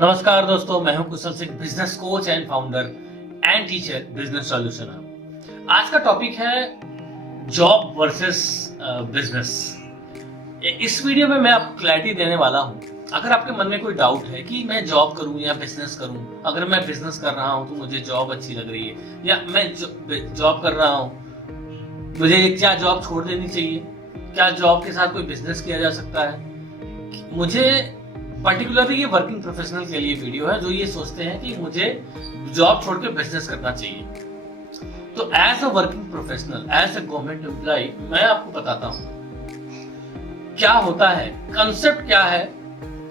नमस्कार दोस्तों, मैं हूं Kushal Singh, business coach and founder and teacher business solution hub. आज का टॉपिक है जॉब वर्सेस बिजनेस। इस वीडियो में मैं आपको क्लैरिटी देने वाला हूं। अगर आपके मन में कोई डाउट है कि मैं जॉब करूं या बिजनेस करूं, अगर मैं बिजनेस कर रहा हूं तो मुझे जॉब अच्छी लग रही है, या मैं जॉब कर रहा हूं मुझे क्या जॉब छोड़ देनी चाहिए, क्या जॉब के साथ कोई बिजनेस किया जा सकता है। मुझे पर्टिकुलरली ये वर्किंग प्रोफेशनल के लिए वीडियो है जो ये सोचते हैं कि मुझे जॉब छोड़ के बिजनेस करना चाहिए। तो as a working professional, as a government employ, मैं आपको बताता हूं क्या होता है, कंसेप्ट क्या है।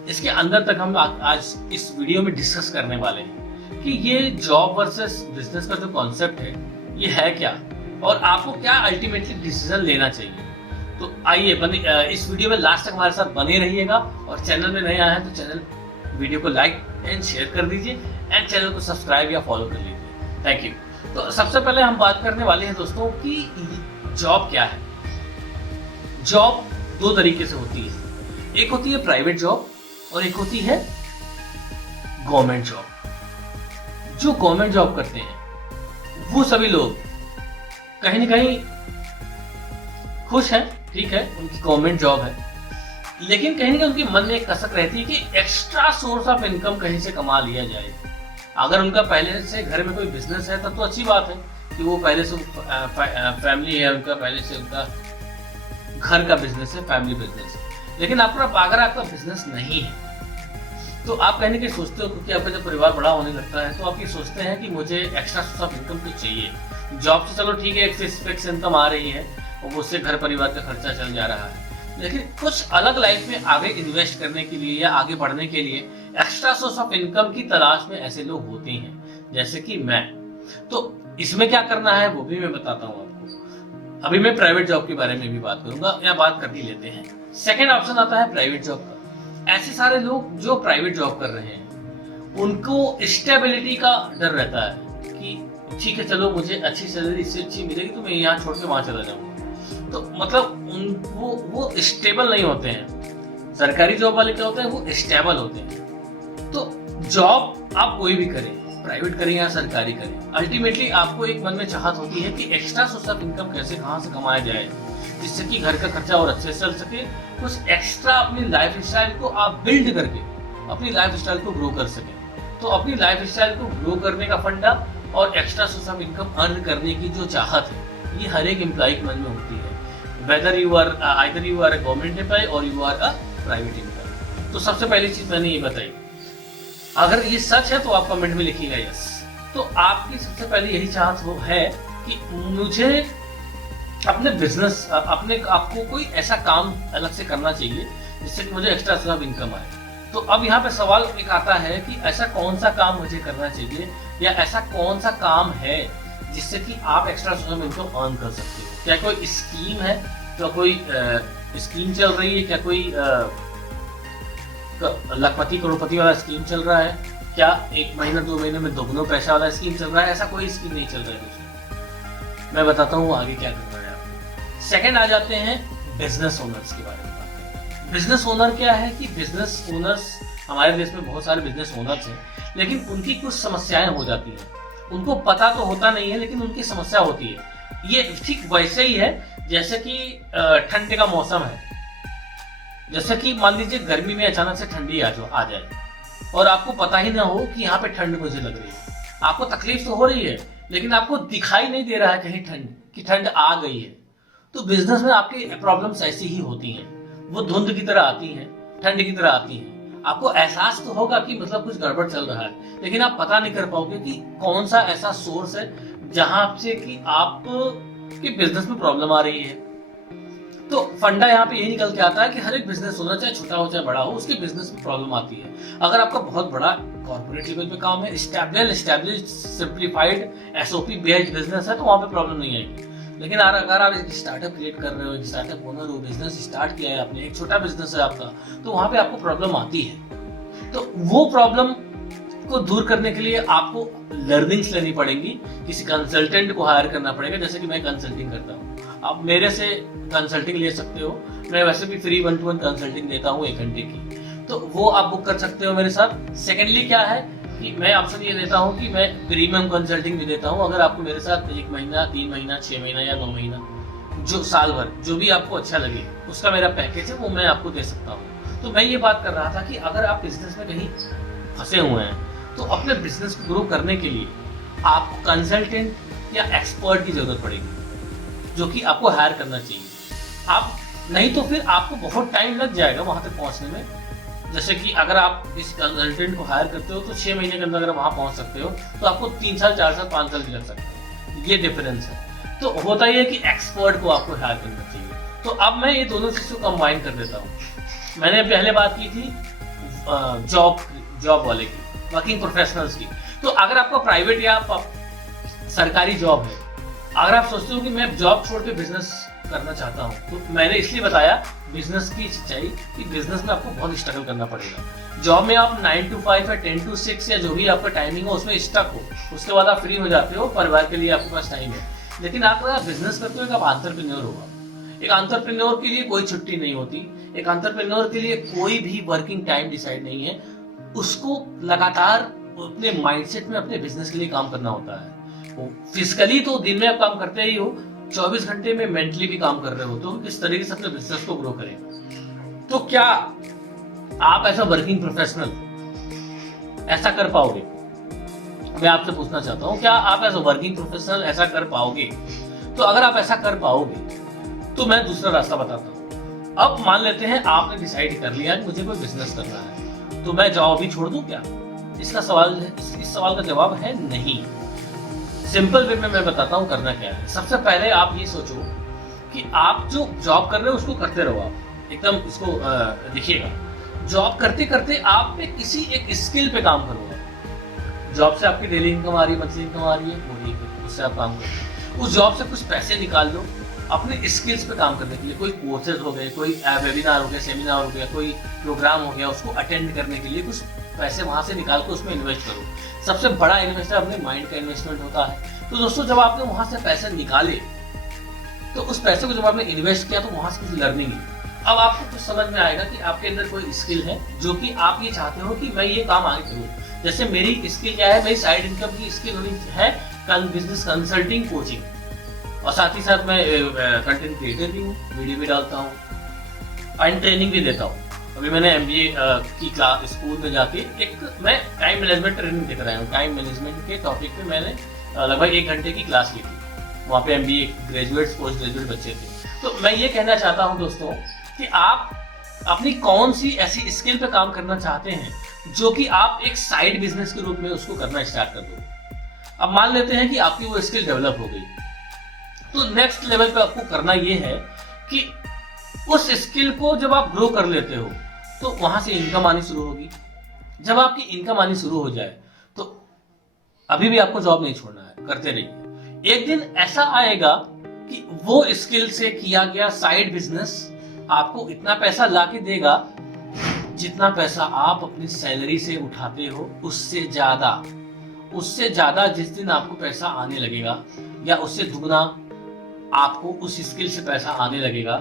इसके अंदर तक हम आज इस वीडियो में डिस्कस करने वाले हैं कि ये जॉब वर्सेस बिजनेस का जो कॉन्सेप्ट है ये है क्या, और आपको क्या अल्टीमेटली डिसीजन लेना चाहिए। तो आइए इस वीडियो में लास्ट तक हमारे साथ बने रहिएगा, और चैनल में नए आए हैं तो चैनल वीडियो को लाइक एंड शेयर कर दीजिए एंड चैनल को सब्सक्राइब या फॉलो कर लीजिए। Thank you. तो सबसे पहले हम बात करने वाले हैं दोस्तों कि जॉब क्या है। जॉब दो तरीके से होती है, एक होती है प्राइवेट जॉब और एक होती है गवर्नमेंट जॉब। जो गवर्नमेंट जॉब करते हैं वो सभी लोग कहीं ना कहीं खुश हैं, ठीक है, उनकी गवर्नमेंट जॉब है, लेकिन कहीं ना कहीं उनके मन में एक कसक रहती है कि एक्स्ट्रा सोर्स ऑफ इनकम कहीं से कमा लिया जाए। अगर उनका पहले से घर में कोई बिजनेस है तब तो अच्छी बात है कि वो पहले से फैमिली है उनका, पहले से उनका घर का बिजनेस है, फैमिली बिजनेस है। लेकिन अगर आपका बिजनेस नहीं है तो आप कहीं ना कहीं सोचते हो, क्योंकि आपका जब परिवार बड़ा होने लगता है तो आप ये सोचते हैं कि मुझे एक्स्ट्रा सोर्स ऑफ इनकम तो चाहिए। जॉब से चलो ठीक है, एक फिक्स इनकम आ रही है और उससे घर परिवार का खर्चा चल जा रहा है, लेकिन कुछ अलग लाइफ में आगे इन्वेस्ट करने के लिए या आगे बढ़ने के लिए एक्स्ट्रा सोर्स ऑफ इनकम की तलाश में ऐसे लोग होते हैं, जैसे कि मैं। तो इसमें क्या करना है वो भी मैं बताता हूँ आपको। अभी मैं प्राइवेट जॉब के बारे में भी बात करूंगा, या बात कर ही लेते हैं। सेकेंड ऑप्शन आता है प्राइवेट जॉब का। ऐसे सारे लोग जो प्राइवेट जॉब कर रहे हैं उनको स्टेबिलिटी का डर रहता है कि ठीक है, चलो मुझे अच्छी सैलरी इससे अच्छी मिलेगी तो मैं यहाँ छोड़ के वहां चला जाऊंगा। तो मतलब वो स्टेबल नहीं होते हैं। सरकारी जॉब वाले क्या होते हैं, वो स्टेबल होते हैं। तो जॉब आप कोई भी करें, प्राइवेट करें या सरकारी करें, अल्टीमेटली आपको एक मन में चाहत होती है कि एक्स्ट्रा सोर्स ऑफ इनकम कैसे कहां से कमाया जाए जिससे कि घर का खर्चा और अच्छे से चल सके, कुछ एक्स्ट्रा अपनी लाइफ स्टाइल को आप बिल्ड करके अपनी लाइफ स्टाइल को ग्रो कर सके। तो अपनी लाइफ स्टाइल को ग्रो करने का फंडा और extra source of income earn करने की जो चाहत है, ये हर एक एम्प्लॉय के मन में होती है, whether you are either you are a government employee or you are a private employee। तो सबसे पहली चीज मैंने ये बताई। अगर ये सच है तो आप कमेंट में लिखिएगा यस। तो आपकी सबसे पहले यही चाहत वो है कि मुझे अपने बिजनेस, अपने आपको कोई ऐसा काम अलग से करना चाहिए जिससे कि मुझे एक्स्ट्रा सोर्स ऑफ इनकम आए। तो अब यहाँ पे सवाल एक आता है कि ऐसा कौन सा काम मुझे करना चाहिए, या ऐसा कौन सा काम है जिससे कि आप extra source of income earn कर सकते हो। क्या कोई स्कीम है, क्या कोई स्कीम चल रही है, क्या कोई लखपति करोड़पति वाला स्कीम चल रहा है, क्या एक महीना 2 महीने में दोगुना पैसा वाला स्कीम चल रहा है? ऐसा कोई स्कीम नहीं चल रहा है दोस्तों। मैं बताता हूँ आगे क्या करना है आपको। सेकंड आ जाते हैं बिजनेस ओनर्स के बारे में बात करते हैं। बिजनेस ओनर क्या है कि बिजनेस ओनर्स, हमारे देश में बहुत सारे बिजनेस ओनर्स हैं, लेकिन उनकी कुछ समस्याएं हो जाती हैं। उनको पता तो होता नहीं है लेकिन उनकी समस्या होती है। ये ठीक वैसे ही है जैसे कि ठंड का मौसम है। जैसे कि मान लीजिए गर्मी में अचानक से ठंडी आ जाए और आपको पता ही ना हो कि यहाँ पे ठंड मुझे लग रही है। आपको तकलीफ तो हो रही है लेकिन आपको दिखाई नहीं दे रहा है कहीं ठंड आ गई है। तो बिजनेस में आपकी प्रॉब्लम्स ऐसी ही होती हैं, वो धुंध की तरह आती हैं, ठंड की तरह आती हैं। आपको एहसास तो होगा कि मतलब कुछ गड़बड़ चल रहा है, लेकिन आप पता नहीं कर पाओगे कि कौन सा ऐसा सोर्स है जहां से कि आप कि बिजनेस में प्रॉब्लम आ रही है। तो फंडा यहाँ पे यही निकल के आता है कि हर एक बिजनेस होना, चाहे छोटा हो चाहे बड़ा हो, उसके बिजनेस में प्रॉब्लम आती है। अगर आपका बहुत बड़ा कॉर्पोरेट लेवल पे काम है, established simplified SOP based business है, तो वहां पे प्रॉब्लम नहीं आएगी। लेकिन अगर आप एक स्टार्टअप क्रिएट कर रहे हो, एक स्टार्टअप ओनर हो, बिजनेस स्टार्ट किया है आपने, एक छोटा बिजनेस है आपका, तो वहां पे आपको प्रॉब्लम आती है। तो वो प्रॉब्लम को दूर करने के लिए आपको लर्निंग्स लेनी पड़ेंगी, किसी कंसल्टेंट को हायर करना पड़ेगा। जैसे कि मैं कंसल्टिंग करता हूँ, आप मेरे से कंसल्टिंग ले सकते हो। मैं वैसे भी फ्री 1-to-1 कंसल्टिंग देता हूँ 1 घंटे की। तो वो आप बुक कर सकते हो मेरे साथ। सेकेंडली क्या है कि मैं ऑप्शन ये देता हूँ कि मैं प्रीमियम कंसल्टिंग भी देता हूँ। अगर आपको मेरे साथ 1 महीना, 3 महीना, 6 महीना या 9 महीना, जो साल भर, जो भी आपको अच्छा लगे उसका मेरा पैकेज है वो मैं आपको दे सकता हूँ। तो मैं ये बात कर रहा था कि अगर आप बिजनेस में कहीं फंसे हुए हैं तो अपने बिजनेस को ग्रो करने के लिए आपको कंसल्टेंट या एक्सपर्ट की जरूरत पड़ेगी, जो कि आपको हायर करना चाहिए। आप नहीं तो फिर आपको बहुत टाइम लग जाएगा वहां तक पहुंचने में। जैसे कि अगर आप इस कंसल्टेंट को हायर करते हो तो 6 महीने के अंदर अगर वहां पहुंच सकते हो तो आपको 3 साल, 4 साल, 5 साल भी लग सकते हैं। ये डिफरेंस है। तो होता ही है कि एक्सपर्ट को आपको हायर करना चाहिए। तो अब मैं ये दोनों चीज को कंबाइन कर देता हूँ। मैंने पहले बात की थी जॉब वाले की, वर्किंग प्रोफेशनल्स की। तो अगर आपका प्राइवेट या सरकारी जॉब है, अगर आप सोचते हो कि मैं जॉब छोड़ के बिजनेस करना चाहता हूँ, तो मैंने इसलिए बताया बिजनेस की सच्चाई कि बिजनेस में आपको बहुत स्ट्रगल करना पड़ेगा। जॉब में आप 9 to 5 या 10 to 6 या जो भी आपका टाइमिंग हो उसमें स्टक हो, उसके बाद आप फ्री हो जाते हो, परिवार के लिए आपके पास टाइम है। लेकिन आप अगर बिजनेस करते हो, एक आप एंटरप्रेन्योर होगा। एक एंटरप्रेन्योर के लिए कोई छुट्टी नहीं होती, एक एंटरप्रेन्योर के लिए कोई भी वर्किंग टाइम डिसाइड नहीं है। उसको लगातार अपने माइंडसेट में अपने बिजनेस के लिए काम करना होता है। फिजिकली तो दिन में आप काम करते ही हो, 24 घंटे में मेंटली भी काम कर रहे हो। तो किस तरीके से अपने बिजनेस को ग्रो करें। तो क्या आप ऐसा वर्किंग प्रोफेशनल ऐसा कर पाओगे? मैं आपसे पूछना चाहता हूं, क्या आप एज अ वर्किंग प्रोफेशनल ऐसा कर पाओगे? तो अगर आप ऐसा कर पाओगे तो मैं दूसरा रास्ता बताता हूं। अब मान लेते हैं आपने डिसाइड कर लिया कि मुझे कोई बिजनेस करना है, तो मैं जॉब भी छोड़ दूं क्या? इसका सवाल है, इस सवाल का जवाब है नहीं। सिंपल वे में मैं बताता हूं करना क्या है। सबसे पहले आप ये सोचो कि आप जो जॉब कर रहे हो उसको करते रहो। आप एकदम इसको देखिएगा, जॉब करते करते आप पे किसी एक स्किल पे काम करो। जॉब से आपकी डेली इनकम आ रही है, मंथली इनकम आ रही है, उससे आप काम करो। उस जॉब से कुछ पैसे निकाल दो अपने स्किल्स पे काम करने के लिए। कोई कोर्सेज हो गए, कोई वेबिनार हो गया, सेमिनार हो गया, कोई प्रोग्राम हो गया, उसको अटेंड करने के लिए कुछ पैसे वहां से निकाल कर उसमें इन्वेस्ट करो। सबसे बड़ा इन्वेस्टर अपने माइंड का इन्वेस्टमेंट होता है। तो दोस्तों, जब आपने वहां से पैसे निकाले तो उस पैसे को जब आपने इन्वेस्ट किया तो वहां से कुछ लर्निंग है। अब आपको कुछ समझ में आएगा कि आपके अंदर कोई स्किल है जो कि आप ये चाहते हो कि मैं ये काम आगे करूँ। जैसे मेरी स्किल क्या है, मेरी साइड इनकम की स्किल होनी है बिजनेस कंसल्टिंग, कोचिंग, और साथ ही साथ मैं कंटेंट क्रिएटर भी हूँ, वीडियो भी डालता हूँ एंड ट्रेनिंग भी देता हूँ। अभी मैंने MBA की क्लास स्कूल में जाके एक मैं टाइम मैनेजमेंट ट्रेनिंग दे रहा हूँ। टाइम मैनेजमेंट के टॉपिक पे मैंने लगभग 1 घंटे की क्लास ली थी। वहाँ पे MBA ग्रेजुएट्स, पोस्ट ग्रेजुएट बच्चे थे। तो मैं ये कहना चाहता हूँ दोस्तों कि आप अपनी कौन सी ऐसी स्किल पे काम करना चाहते हैं जो कि आप एक साइड बिजनेस के रूप में उसको करना स्टार्ट कर दो। अब मान लेते हैं कि आपकी वो स्किल डेवलप हो गई, तो नेक्स्ट लेवल पे आपको करना ये है कि उस स्किल को जब आप ग्रो कर लेते हो तो वहां से इनकम आनी शुरू होगी। जब आपकी इनकम आनी शुरू हो जाए तो अभी भी आपको जॉब नहीं छोड़ना है, करते रहिए। एक दिन ऐसा आएगा कि वो स्किल से किया गया साइड बिजनेस आपको इतना पैसा लाके देगा जितना पैसा आप अपनी सैलरी से उठाते हो उससे ज्यादा जिस दिन आपको पैसा आने लगेगा या उससे दुगना आपको उस स्किल से पैसा आने लगेगा।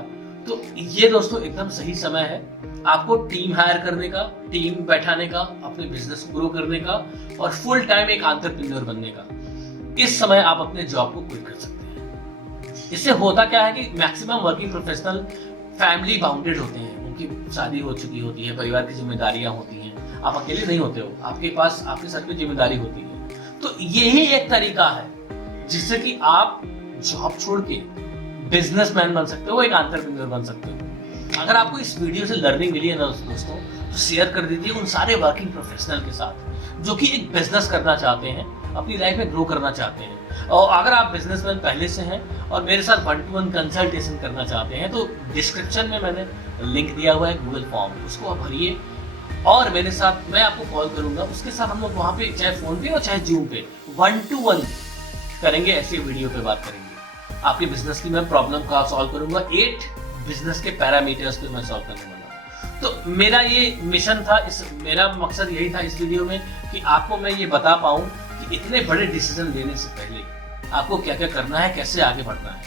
तो ये दोस्तों एकदम सही समय है आपको टीम हायर करने का, टीम बैठाने का, अपने बिजनेस को ग्रो करने का और फुल टाइम एक एंटरप्रेन्योर बनने का। इस समय आप अपने जॉब को क्विट कर सकते हैं। इससे होता क्या है कि maximum working professional family bounded होते हैं, उनकी शादी हो चुकी होती है, परिवार की जिम्मेदारियां होती हैं। आप अकेले नहीं होते हो, आपके पास आपके सर पे जिम्मेदारी होती है। तो यही एक तरीका है जिससे कि आप जॉब छोड़ के बिजनेसमैन बन सकते हो, एक एंटरप्रेन्योर बन सकते हो। अगर आपको इस वीडियो से लर्निंग मिली है ना दोस्तों, तो शेयर कर दीजिए उन सारे वर्किंग प्रोफेशनल के साथ जो कि एक बिजनेस करना चाहते हैं, अपनी लाइफ में ग्रो करना चाहते हैं। और अगर आप बिजनेसमैन पहले से हैं और मेरे साथ 1-to-1 कंसल्टेशन करना चाहते हैं तो डिस्क्रिप्शन में मैंने लिंक दिया हुआ है गूगल फॉर्म, उसको आप भरिए और मेरे साथ मैं आपको कॉल करूंगा। उसके साथ हम लोग वहां पे चाहे फोन पे और चाहे जूम पे 1-to-1 करेंगे, ऐसे वीडियो पे बात करेंगे। आपके बिजनेस की मैं प्रॉब्लम का सॉल्व करूंगा, 8 बिजनेस के पैरामीटर्स पे मैं सॉल्व करने वाला हूं। तो मेरा ये मिशन था, मेरा मकसद यही था इस वीडियो में कि आपको मैं ये बता पाऊं कि इतने बड़े डिसीजन लेने से पहले आपको क्या क्या करना है, कैसे आगे बढ़ना है।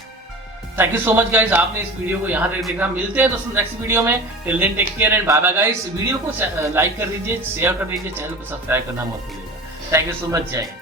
Thank you so much guys, आपने इस वीडियो को यहाँ तक देखा। मिलते हैं दोस्तों नेक्स्ट वीडियो में। Till then take care and bye bye guys. Video को लाइक कर दीजिए, शेयर कर दीजिए, चैनल को सब्सक्राइब करना मत भूलिएगा। थैंक यू सो मच, जय हिंद।